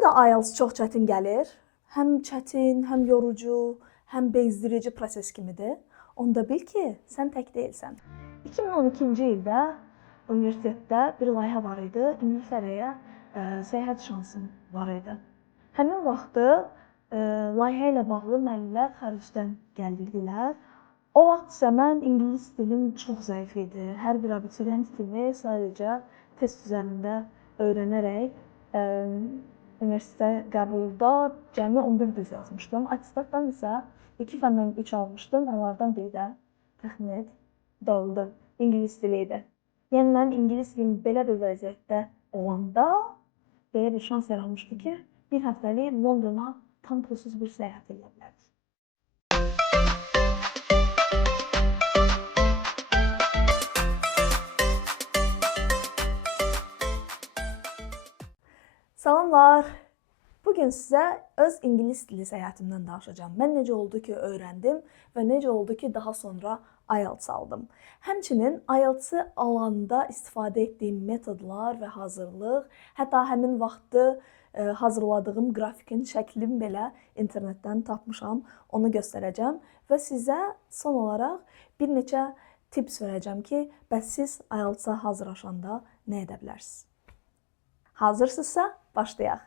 də IELTS çox çətin gəlir? Həm çətin, həm yorucu, həm bezdirici proses kimidir. Onda bil ki, sən tək deyilsən. 2012-ci ildə universitetdə bir layihə var idi. İngiltərəyə səyahət şansım var idi. Həmin vaxtı layihə ilə bağlı müəllimlər xaricdən gəldilər. O vaxt isə mən ingilis dilim çox zəif idi. Hər bir abituriyent kimi sadəcə test üzərində öyrənərək universitetə qəbulda cəmi 11 düz yazmışdım. Attestatdan isə 2 fəndən 3 almışdım. Onlardan biri də təxmin et, dağıldı. İngilis dili idi. Yəni mən ingilis dilimi belə bir vəziyyətdə olanda belə bir şans yaranmışdı ki, bir həftəlik Londona tam pulsuz bir səyahət edə bilərdik. Salamlar. Bugün sizə öz ingilis dili səyahətimdən danışacağam. Mən necə oldu ki, öyrəndim və necə oldu ki, daha sonra IELTS aldım. Həmçinin IELTS-ı alanda istifadə etdiyim metodlar və hazırlıq, hətta həmin vaxtı hazırladığım qrafikin şəklini belə internetdən tapmışam, onu göstərəcəm və sizə son olaraq bir neçə tips verəcəm ki, bəs siz IELTS-a hazırlaşanda nə edə bilərsiniz? Hazırsınızsa, başlayaq.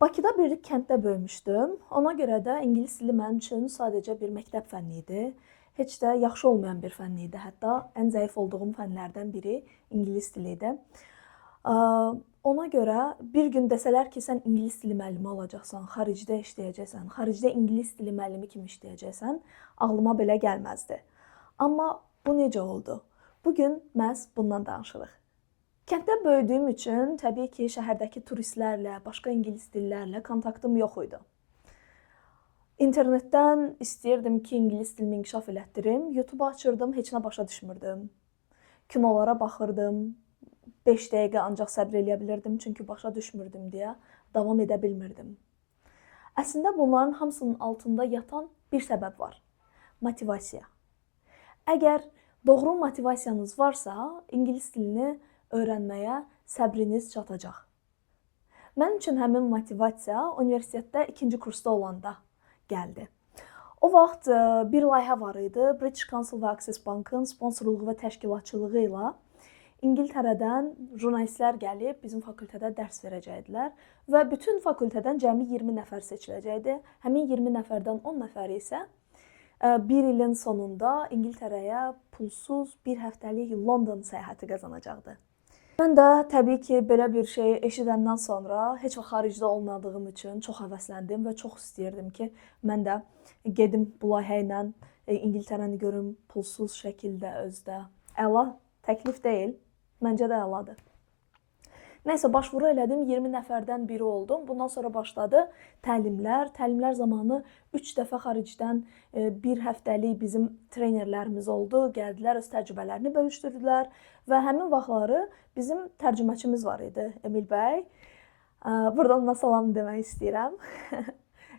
Bakıda bir kənddə böyümüşdüm. Ona görə də ingilis dili mənim üçün sadəcə bir məktəb fənni idi. Heç də yaxşı olmayan bir fənn idi. Hətta ən zəif olduğum fənlərdən biri ingilis dili idi. Ona görə bir gün desələr ki, sən ingilis dili müəllimi olacaqsan, xaricdə işləyəcəksən, xaricdə ingilis dili müəllimi kimi işləyəcəksən, ağlıma belə gəlməzdi. Amma bu necə oldu? Bugün məhz bundan danışırıq. Kənddə böyüdüyüm üçün təbii ki, şəhərdəki turistlərlə, başqa ingilis dillərlə kontaktım yox idi. İnternetdən istəyirdim ki, ingilis dilimi inkişaf elətdirim. YouTube açırdım, heç nə başa düşmürdüm. Kinolara baxırdım, 5 dəqiqə ancaq səbr eləyə bilirdim, çünki başa düşmürdüm deyə davam edə bilmirdim. Əslində bunların hamısının altında yatan bir səbəb var. Motivasiya. Əgər doğru motivasiyanız varsa, ingilis dilini öyrənməyə səbriniz çatacaq. Mənim üçün həmin motivasiya universitetdə 2-ci kursda olanda gəldi. O vaxt bir layihə var idi. British Council və Access Bankın sponsorluğu və təşkilatçılığı ilə İngiltərədən jurnalistlər gəlib bizim fakültədə dərs verəcəkdilər və bütün fakültədən cəmi 20 nəfər seçiləcəkdi. Həmin 20 nəfərdən 10 nəfəri isə bir ilin sonunda İngiltərəyə pulsuz bir həftəlik London səyahəti qazanacaqdı. Mən də təbii ki, belə bir şey eşidəndən sonra heç vaxt xaricdə olmadığım üçün çox həvəsləndim və çox istəyirdim ki, mən də gedim bu layihə ilə İngiltərəni görüm pulsuz şəkildə özdə. Əla təklif deyil, məncə də əladır. Nəysə, başvuru elədim, 20 nəfərdən biri oldum. Bundan sonra başladı təlimlər. Təlimlər zamanı 3 dəfə xaricdən bir həftəlik bizim trenerlərimiz oldu. Gəldilər, öz təcrübələrini bölüşdürdülər və həmin vaxtları bizim tərcüməçimiz var idi, Emil bəy. Buradan ona salam demək istəyirəm.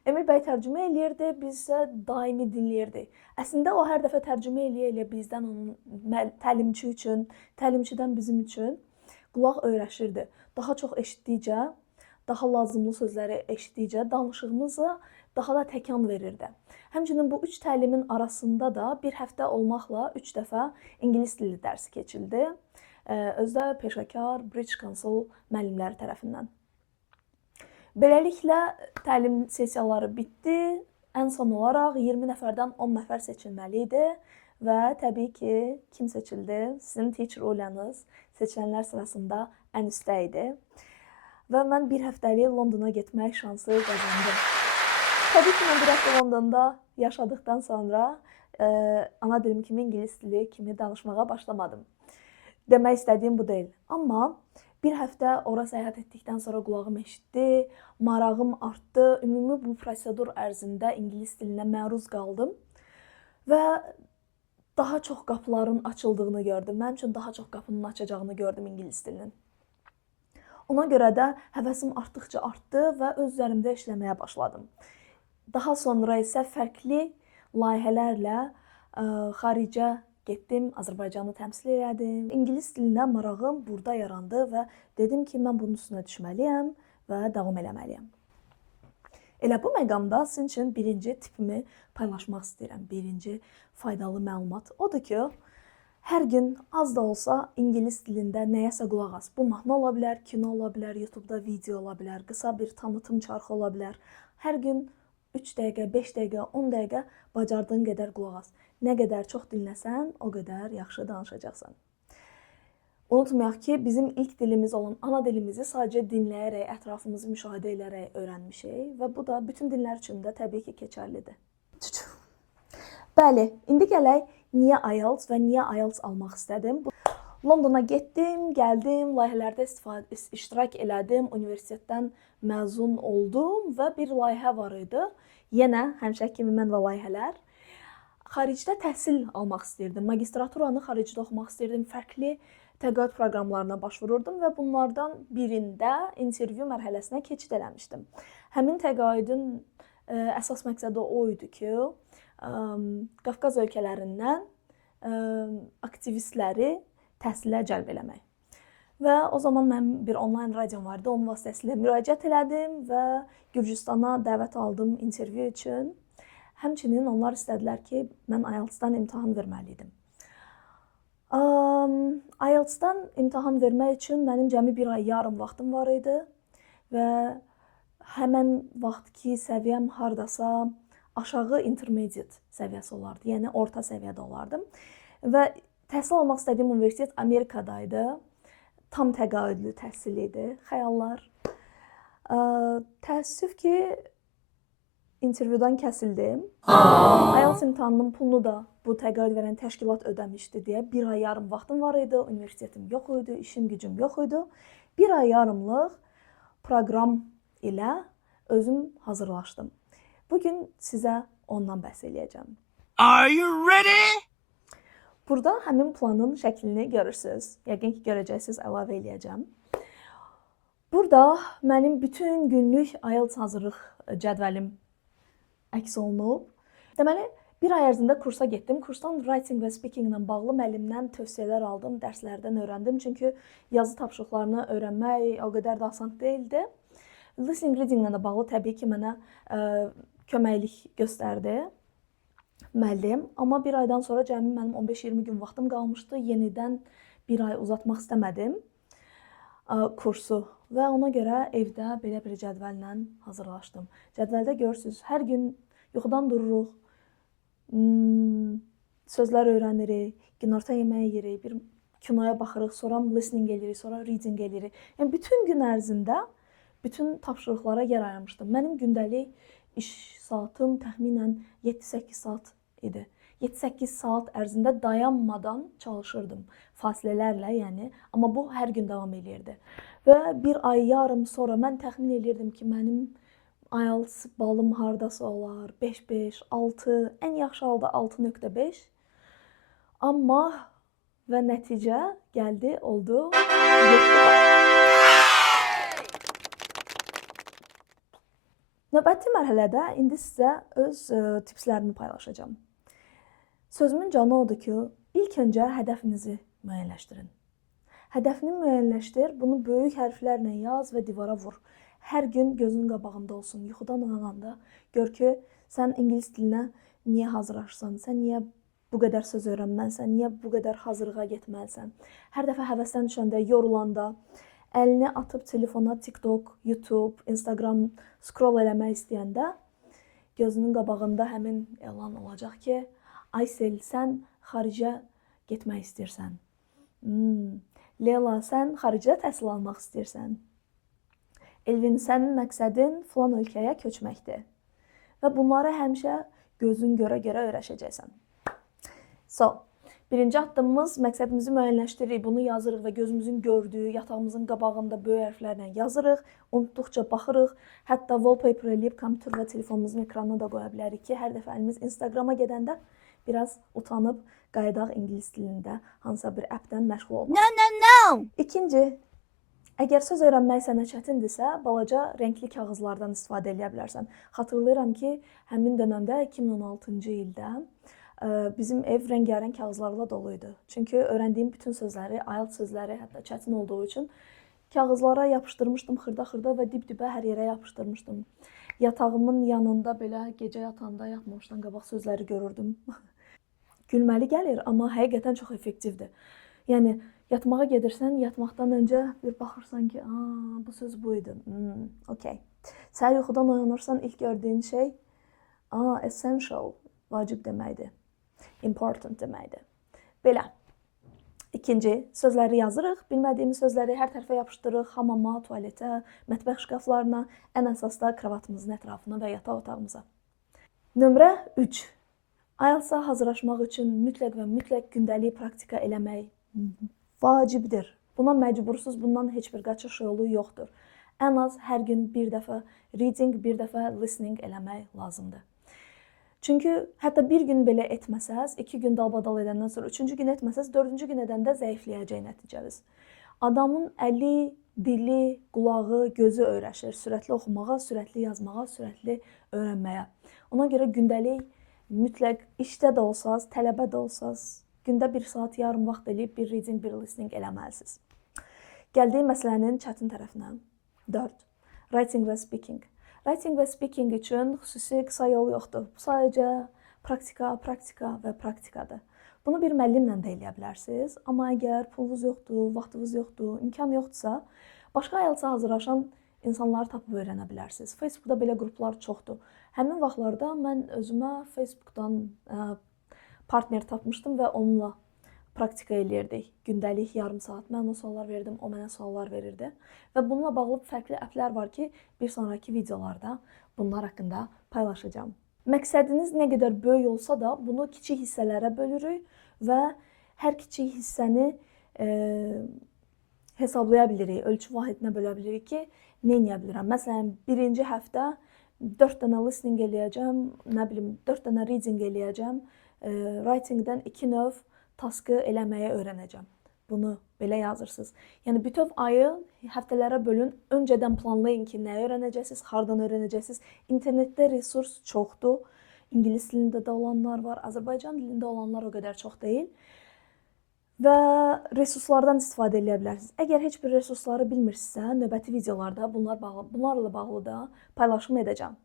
Emil bəy tərcümə eləyirdi, biz isə daimi dinləyirdik. Əslində o hər dəfə tərcümə eləyə bizdən onun təlimçi üçün, təlimçidən bizim üçün qulaq öyrəşirdi. Daha çox eşitdikcə, daha lazımlı sözləri eşitdikcə danışığımızı daha da təkan verirdi. Həmçinin bu 3 təlimin arasında da bir həftə olmaqla 3 dəfə ingilis dili dərsi keçildi. Özdə peşəkar British Council müəllimləri tərəfindən. Beləliklə təlim sessiyaları bitdi. Ən son olaraq 20 nəfərdən 10 nəfər seçilməli idi. Və təbii ki, kim seçildi? Sizin teacher Olyanız seçilənlər sırasında ən üstdə idi. Və mən bir həftəlik Londona getmək şansı qazandım. Təbii ki, mən bir həftə Londonda yaşadıqdan sonra ana dilim kimi ingilis dili kimi danışmağa başlamadım. Demək istədiyim bu deyil. Amma bir həftə ora səyahət etdikdən sonra qulağım eşitdi, marağım artdı. Ümumi bu prosedur ərzində ingilis dilinə məruz qaldım və daha çox qapıların açıldığını gördüm. Mənim üçün daha çox qapının açacağını gördüm ingilis dilinin. Ona görə də həvəsim artdıqca artdı və öz üzərimdə işləməyə başladım. Daha sonra isə fərqli layihələrlə xaricə getdim, Azərbaycanı təmsil elədim. İngilis dilinə marağım burada yarandı və dedim ki, mən bunun üstünə düşməliyəm və davam eləməliyəm. Elə bu məqamda sizin üçün birinci tipimi paylaşmaq istəyirəm. Birinci faydalı məlumat odur ki, hər gün az da olsa ingilis dilində nəyəsə qulaq as. Bu mahnı ola bilər, kino ola bilər, YouTube-da video ola bilər, qısa bir tanıtım çarxı ola bilər. Hər gün 3 dəqiqə, 5 dəqiqə, 10 dəqiqə bacardığın qədər qulaq as. Nə qədər çox dinləsən, o qədər yaxşı danışacaqsan. Unutmayaq ki, bizim ilk dilimiz olan ana dilimizi sadəcə dinləyərək, ətrafımızı müşahidə edərək öyrənmişik və bu da bütün dillər üçün də təbii ki, keçərlidir. Bəli, indi gələk niyə IELTS və niyə IELTS almaq istədim. Londona getdim, gəldim, layihələrdə iştirak elədim, universitetdən məzun oldum və bir layihə var idi. Yenə həmişə kimi mən və layihələr. Xaricdə təhsil almaq istəyirdim. Magistraturanı xaricdə oxumaq istəyirdim. Fərqli təqaüd proqramlarına başvururdum və bunlardan birində intervyu mərhələsinə keçid eləmişdim. Həmin təqaüdün əsas məqsədi o idi ki, Qafqaz ölkələrindən aktivistləri təhsilə cəlb eləmək. Və o zaman mənim bir onlayn radiom vardı, onun vasitəsilə müraciət elədim və Gürcüstana dəvət aldım intervyu üçün. Həmçinin onlar istədilər ki, mən IELTS-dan imtahan verməliydim. IELTS-dan imtahan vermək üçün mənim cəmi bir ay yarım vaxtım var idi və həmən vaxtki səviyyəm hardasa aşağı intermediate səviyyəsi olardı, yəni orta səviyyədə olardım. Və təhsil almaq istədiyim universitet Amerikadaydı, tam təqaüdlü təhsil idi, xəyallar. Təəssüf ki, intervyudan kəsildim. IELTS imtahanının pulunu da bu təqaüd verən təşkilat ödəmişdi deyə bir ay yarım vaxtım var idi, universitetim yox idi, işim gücüm yox idi. Bir ay yarımlıq proqram ilə özüm hazırlaşdım. Bugün sizə ondan bəhs eləyəcəm. Are you ready? Burada həmin planın şəklini görürsünüz. Yəqin ki, görəcəksiniz, əlavə eləyəcəm. Burada mənim bütün günlük IELTS hazırlıq cədvəlim əks olunub. Deməli, bir ay ərzində kursa getdim. Kursdan writing və speaking ilə bağlı müəllimdən tövsiyələr aldım, dərslərdən öyrəndim. Çünki yazı tapşırıqlarını öyrənmək o qədər də asan deyildi. Listening reading ilə də bağlı təbii ki, mənə köməklik göstərdi müəllim. Amma bir aydan sonra cəmi mənim 15-20 gün vaxtım qalmışdı. Yenidən bir ay uzatmaq istəmədim kursu və ona görə evdə belə bir cədvəllə hazırlaşdım. Cədvəldə görürsünüz, hər gün yuxudan dururuq, sözlər öyrənirik, günorta yeməyi yeyirik, bir kinoya baxırıq, sonra listening eləyirik, sonra reading eləyirik. Yəni bütün gün ərzində bütün tapşırıqlara yer ayırmışdım. Mənim gündəlik iş saatım təxminən 7-8 saat idi. 7-8 saat ərzində dayanmadan çalışırdım, fasilələrlə, yəni, amma bu hər gün davam eləyirdi. Və bir ay yarım sonra mən təxmin eləyirdim ki, mənim IELTS balım hardasa olar, 5-5, 6, ən yaxşı halda 6.5. Amma və nəticə gəldi, oldu 7 bal. Növbəti mərhələdə indi sizə öz tipslərimi paylaşacağım. Sözümün canı odur ki, ilk öncə hədəfinizi müəyyənləşdirin. Hədəfini müəyyənləşdir, bunu böyük hərflərlə yaz və divara vur. Hər gün gözün qabağında olsun. Yuxudan oyananda gör ki, sən ingilis dilinə niyə hazırlaşırsan, sən niyə bu qədər söz öyrənməlisən, niyə bu qədər hazırlığa getməlisən. Hər dəfə həvəsdən düşəndə, yorulanda, əlini atıb telefona TikTok, YouTube, Instagram scroll eləmək istəyəndə gözünün qabağında həmin elan olacaq ki, Aysel, sən xaricə getmək istəyirsən. Leyla, sən xaricdə təhsil almaq istəyirsən. Elvin, sənin məqsədin filan ölkəyə köçməkdir. Və bunları həmişə gözün görə-görə öyrəşəcəksən. Birinci addımımız məqsədimizi müəyyənləşdiririk. Bunu yazırıq və gözümüzün gördüyü, yatağımızın qabağında böyük hərflərlə yazırıq. Unutduqca baxırıq. Hətta wallpaper eləyib kompüter və telefonumuzun ekranına da qoya bilərik ki, hər dəfə əlimiz Instagrama gedəndə biraz utanıb qayıdaq ingilis dilində hansısa bir appdən məşğul olmaq. No. İkinci, əgər söz öyrənmək sənə çətindirsə, balaca rəngli kağızlardan istifadə edə bilərsən. Xatırlayıram ki, həmin dönəmdə 2016-cı ildə bizim ev rəngarəng kağızlarla dolu idi. Çünki öyrəndiyim bütün sözləri, IELTS sözləri hətta çətin olduğu üçün Kağızlara yapışdırmışdım xırda-xırda və dib-dibə hər yerə yapışdırmışdım. Yatağımın yanında belə gecə yatanda yatmamışdan qabaq sözləri görürdüm. Gülməli gəlir, amma həqiqətən çox effektivdir. Yəni yatmağa gedirsən, yatmaqdan öncə bir baxırsan ki, bu söz bu idi. Okay. Səhər yuxudan oyanırsan, ilk gördüyün şey, essential, vacib deməkdir. Important deməkdir. Belə. İkinci, sözləri yazırıq. Bilmədiyimiz sözləri hər tərəfə yapışdırırıq. Hamama, tualetə, mətbəx şkaflarına, ən əsasda kravatımızın ətrafına və yataq otağımıza. Nömrə 3. IELTS-a hazırlaşmaq üçün mütləq və mütləq gündəlik praktika eləmək vacibdir. Buna məcbursuz, bundan heç bir qaçış yolu yoxdur. Ən az hər gün bir dəfə reading, bir dəfə listening eləmək lazımdır. Çünki hətta bir gün belə etməsəz, 2 gün dalbadal edəndən sonra, 3-cü gün etməsəz, 4-cü gün edəndə zəifləyəcək nəticəniz. Adamın əli, dili, qulağı, gözü öyrəşir sürətli oxumağa, sürətli yazmağa, sürətli öyrənməyə. Ona görə gündəlik mütləq işdə də olsaz, tələbə də olsaz, gündə 1 saat yarım vaxt eləyib bir reading, bir listening eləməlisiniz. Gəldiyi məsələnin çətin tərəfinə. 4. Writing və speaking. Writing və speaking üçün xüsusi qısa yol yoxdur. Bu sadəcə praktika, praktika və praktikadır. Bunu bir müəllimlə də eləyə bilərsiniz. Amma əgər pulunuz yoxdur, vaxtınız yoxdur, imkan yoxdursa, başqa IELTS-a hazırlaşan insanları tapıb öyrənə bilərsiniz. Facebookda belə qruplar çoxdur. Həmin vaxtlarda mən özümə Facebookdan partner tapmışdım və onunla praktika eləyirdik. Gündəlik yarım saat mən ona suallar verirdim, o mənə suallar verirdi. Və bununla bağlı fərqli applər var ki, bir sonraki videolarda bunlar haqqında paylaşacağam. Məqsədiniz nə qədər böyük olsa da, bunu kiçik hissələrə bölürük və hər kiçik hissəni hesablaya bilirik, ölçü vahidinə bölə bilirik ki, nə edə bilirəm. Məsələn, birinci həftə 4 dənə listening eləyəcəm, 4 dənə reading eləyəcəm, writingdən 2 növ taskı eləməyə öyrənəcəm. Bunu belə yazırsınız. Yəni, bütöv ayı həftələrə bölün, öncədən planlayın ki, nə öyrənəcəksiniz, hardan öyrənəcəksiniz. İnternetdə resurs çoxdur. İngilis dilində də olanlar var, Azərbaycan dilində olanlar o qədər çox deyil. Və resurslardan istifadə edə bilərsiniz. Əgər heç bir resursları bilmirsinizsə, növbəti videolarda bunlarla bağlı da paylaşım edəcəm.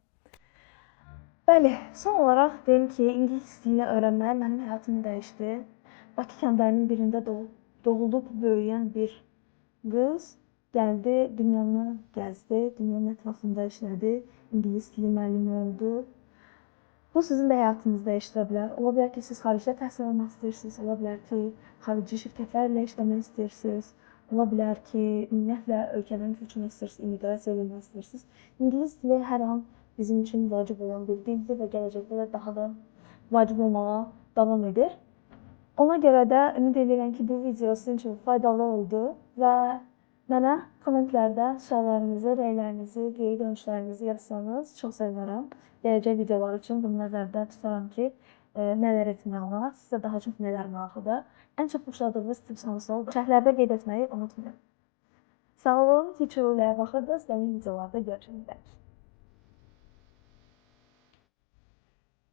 Bəli, son olaraq deyim ki, ingilis dilini öyrənmək mənim həyatımı dəyişdi. Bakı kəndlərinin birində doğulub böyüyən bir qız gəldi, dünyanı gəzdi, dünyanın ətrafında işlədi, ingilis dili müəllimi oldu. Bu sizin də həyatınızı dəyişdirə bilər. Ola bilər ki, siz xaricdə təhsil almaq istəyirsiniz, ola bilər ki, xarici şirkətlərlə işləmək istəyirsiniz, ola bilər ki, ümumiyyətlə ölkədən köçmək istəyirsiniz, immiqrasiya etmək istəyirsiniz. İngilis dili hər an bizim üçün vacib olan bir dildir və gələcəkdə də daha da vacib olmağa davam edir. Ona görə də ümid edirəm ki, bu video sizin üçün faydalı oldu və mənə kommentlərdə suallarınızı, rəylərinizi, geri dönüşlərinizi yazsanız çox sevinərəm. Gələcək videolar üçün bunu nəzərdə tutaram ki, nələr etmək olar, sizə daha çox nələr maraqlıdır. Ən çox xoşladığınız tip sorusu şərhlərdə qeyd etməyi unutmayın. Sağ olun, Teacher Ulaya baxırdınız, yeni videolarda görüşmək üzere.